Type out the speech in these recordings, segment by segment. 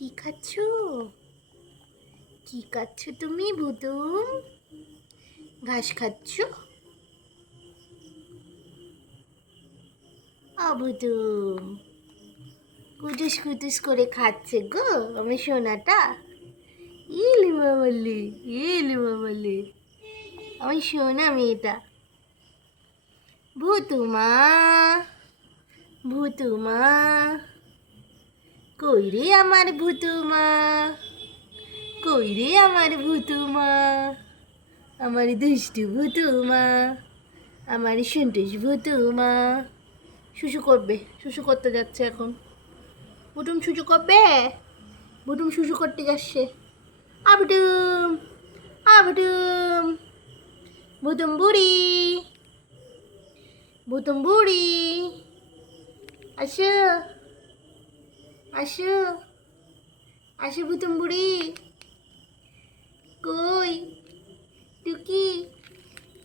কি খাচ্ছ? কি খাচ্ছ তুমি ভুতুম? ঘাস খাচ্ছ? ভুতুম কুটুস কুটুস করে খাচ্ছে গো আমি সোনাটা। ইলি মামালি, ইলি মামালি, আমি সোনা মেয়েটা। ভুতুমা, ভুতুমা, কই রে আমার ভুতুমা, কই রে আমার ভুতুমা, আমার দুষ্টু ভুতুমা, আমার সন্তুষ ভুতুমা। শুশু করবে, শুশু করতে যাচ্ছে এখন। ভুটুম শুশু করবে, ভুটুম শুশু করতে যাচ্ছে। আবুটুম, আবুটুম, ভুতুম বুড়ি, ভুতুম বুড়ি, আসো, আসো, আসো ভুতুম বুড়ি। কই টুকি,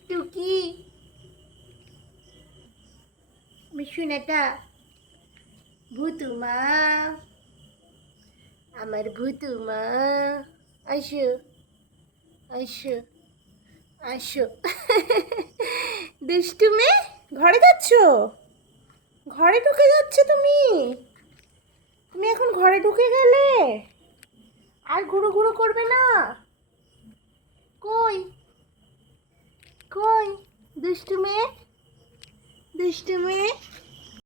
টুকি, মিশুনাটা। ভুতুমা, আমার ভুতুমা, আসো, আসো, আসো। দুষ্টু মেয়ে, ঘরে যাচ্ছ? ঘরে ঢুকে যাচ্ছ তুমি? তুমি এখন ঘরে ঢুকে গেলে? আর ঘুরো ঘুরো করবে না? কই, কই দুষ্টু মেয়ে, দুষ্টু মেয়ে।